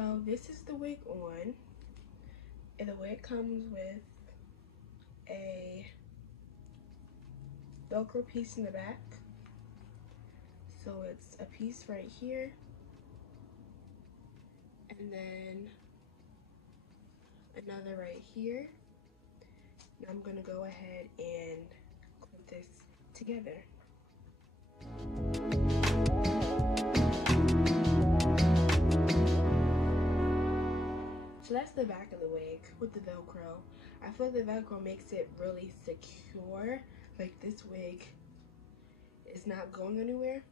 So this is the wig on, and the wig comes with a Velcro piece in the back. So it's a piece right here, and then another right here. Now I'm gonna go ahead and clip this together. So that's the back of the wig with the Velcro. I feel like the Velcro makes it really secure. Like, this wig is not going anywhere.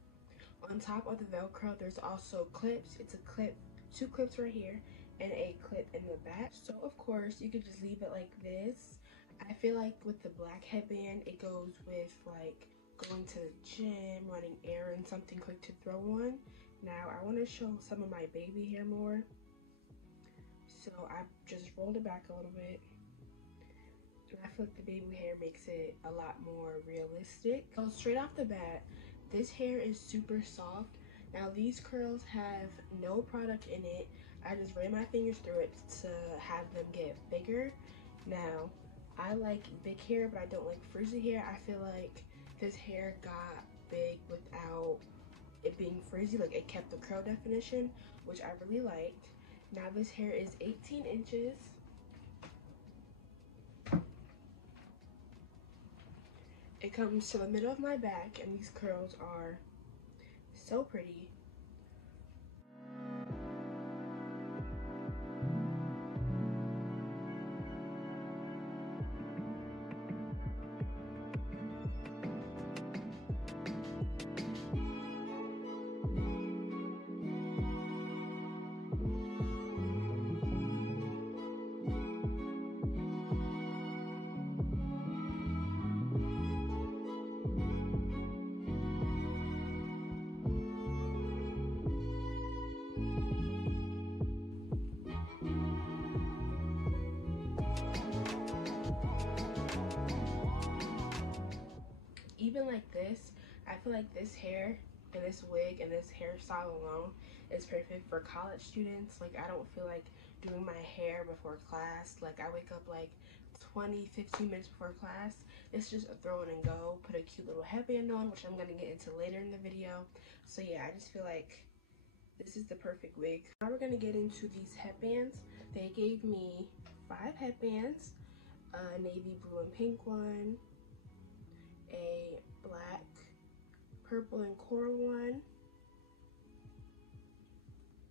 On top of the Velcro, there's also clips. It's a clip, 2 clips right here, and a clip in the back. So of course you could just leave it like this. I feel like with the black headband, it goes with like going to the gym, running errands, something quick to throw on. Now I want to show some of my baby hair more. So I just rolled it back a little bit. And I feel like the baby hair makes it a lot more realistic. So straight off the bat, this hair is super soft. Now these curls have no product in it. I just ran my fingers through it to have them get bigger. Now, I like big hair, but I don't like frizzy hair. I feel like this hair got big without it being frizzy. Like, it kept the curl definition, which I really liked. Now this hair is 18 inches. It comes to the middle of my back, and these curls are so pretty. Even like this, I feel like this hair and this wig and this hairstyle alone is perfect for college students. Like, I don't feel like doing my hair before class. Like, I wake up like 20-15 minutes before class. It's just a throw in and go. Put a cute little headband on, which I'm gonna get into later in the video. So yeah, I just feel like this is the perfect wig. Now we're gonna get into these headbands. They gave me 5 headbands, a navy blue and pink one, a black, purple, and coral one,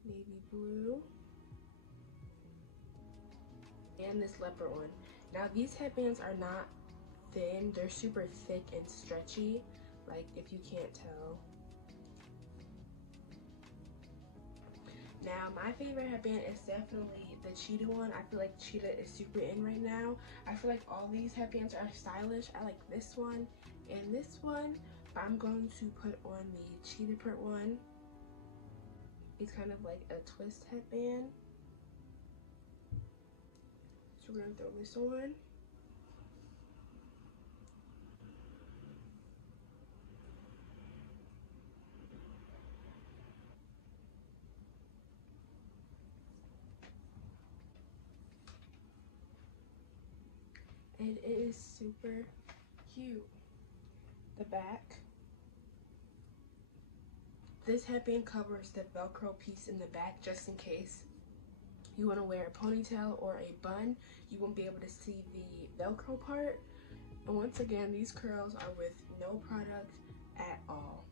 navy blue, and this leopard one. Now these headbands are not thin, they're super thick and stretchy, like if you can't tell. Now my favorite headband is definitely the cheetah one. I feel like cheetah is super in right now. I feel like all these headbands are stylish. I like this one and this one, but I'm going to put on the cheetah print one. It's kind of like a twist headband. So we're gonna throw this on. And it is super cute. The back. This headband covers the Velcro piece in the back just in case you want to wear a ponytail or a bun. You won't be able to see the Velcro part. And once again, these curls are with no product at all.